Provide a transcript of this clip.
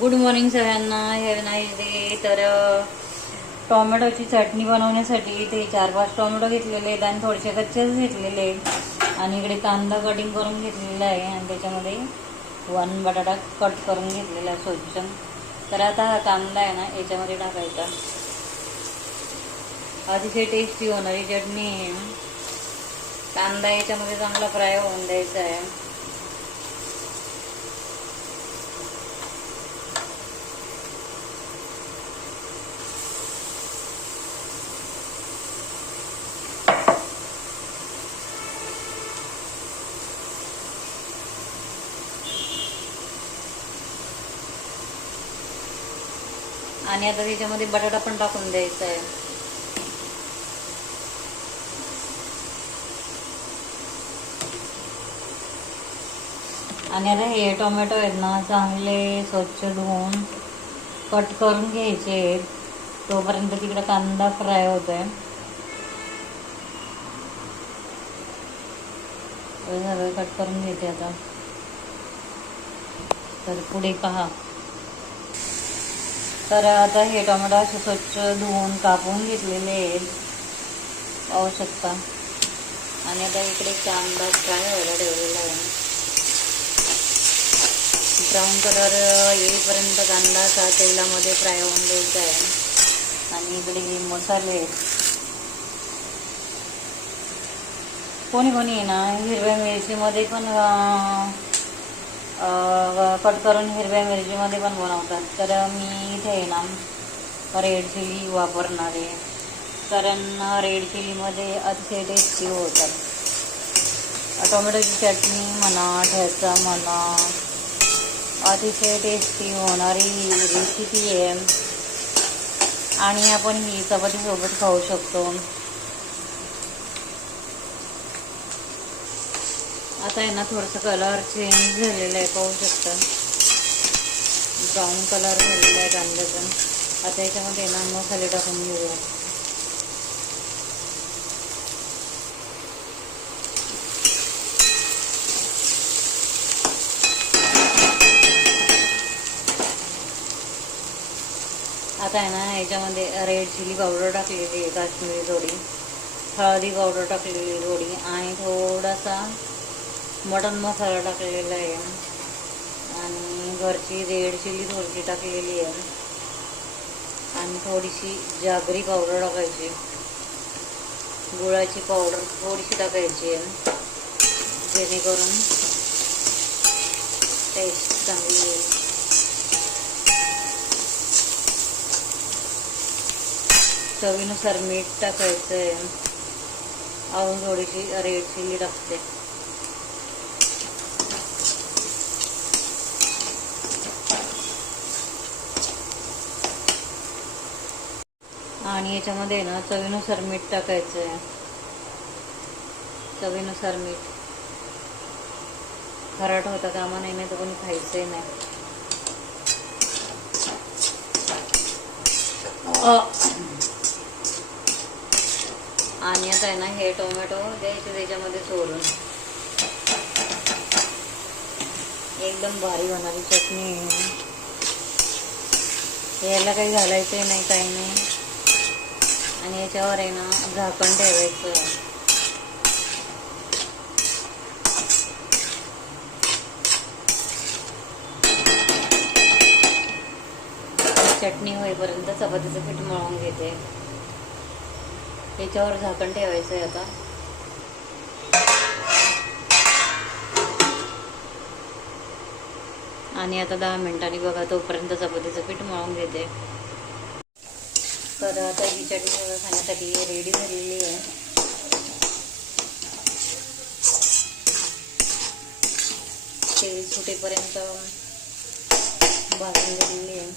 Good morning सगळ्यांना. Have nice day. तर टोमॅटोची चटणी बनवण्यासाठी इथे 4-5 टोमॅटो घेतलेले आहेत आणि थोडेसे कच्चेच घेतलेले आहेत आणि इकडे कांदा कटिंग करून घेतलेला आहे आणि त्याच्यामध्ये 1 बटाटा कट करून घेतलेला आहे स्वच्छ. तर आता हा कांदा आहे ना याच्यामध्ये टाकायचा. अतिशय टेस्टी होणारी चटणी आहे. कांदा याच्यामध्ये चांगला फ्राय होऊन द्यायचा आहे. आणि आता त्याच्यामध्ये बटाटा पण टाकून द्यायचा आहे. आणि आता हे टोमॅटो आहेत ना चांगले स्वच्छ धुवून कट करून घ्यायचे आहेत. तोपर्यंत तिकडे कांदा फ्राय होतोय. सगळे कट करून घेते आता. तर पुढे पहा. तर आता हे टोमॅटो असे स्वच्छ धुवून कापून घेतलेले आहेत, पाहू शकता. आणि आता इकडे कांदा फ्राय व्हायला ठेवलेला आहे. ब्राऊन कलर येईपर्यंत कांदा तेलामध्ये फ्राय होऊन द्यायचा आहे. आणि इकडे हे मसाले, कोणी आहे ना हिरव्या मिरचीमध्ये पण कट करून हिरव्या मिरचीमध्ये पण बनवतात. तर मी इथे आहे ना रेड चिली वापरणार आहे, कारण रेड चिलीमध्ये अतिशय टेस्टी होतात. टोमॅटोची चटणी म्हणा, ठेचा म्हणा, अतिशय टेस्टी होणारी रेसिपी आहे आणि आपण ही चपातीसोबत खाऊ शकतो. आता आहे ना थोडंसं कलर चेंज झालेला आहे, पाहू शकता. ब्राऊन कलर झालेला आहे कांद्याचा. आता याच्यामध्ये ना मसाले टाकून घेऊया. आता आहे ना याच्यामध्ये रेड चिली पावडर टाकलेली आहे, काश्मीरी थोडी, हळदी पावडर टाकलेली थोडी आणि थोडासा मटन मसाला टाकलेला आहे आणि घरची रेड चिली थोडीशी टाकलेली आहे आणि थोडीशी जागरी पावडर टाकायची. गुळाची पावडर थोडीशी टाकायची आहे, जेणेकरून टेस्ट चांगली येईल. चवीनुसार मीठ टाकायचं आहे. अजून थोडीशी रेड चिली टाकते. आणि याच्यामध्ये ना चवीनुसार मीठ टाकायचं आहे. चवीनुसार मीठ. खराट होता कामा नाही तर कोणी खायचंही नाही. आणि आता आहे ना हे टोमॅटो द्यायचे त्याच्यामध्ये सोडून. एकदम भारी होणारी चटणी. याला काही घालायचं नाही, काही नाही. आणि याच्यावर आहे ना झाकण ठेवायचं. चटणी होईपर्यंत चपातीचं पीठ मळून घेते. याच्यावर झाकण ठेवायचं आहे आता. आणि आता 10 मिनिटांनी बघा, तोपर्यंत चपातीचं पीठ मळून घेते. तर आता ही चटणी खाण्यासाठी रेडी झालेली आहे. तेल सुटेपर्यंत भाजून घेतलेली आहे.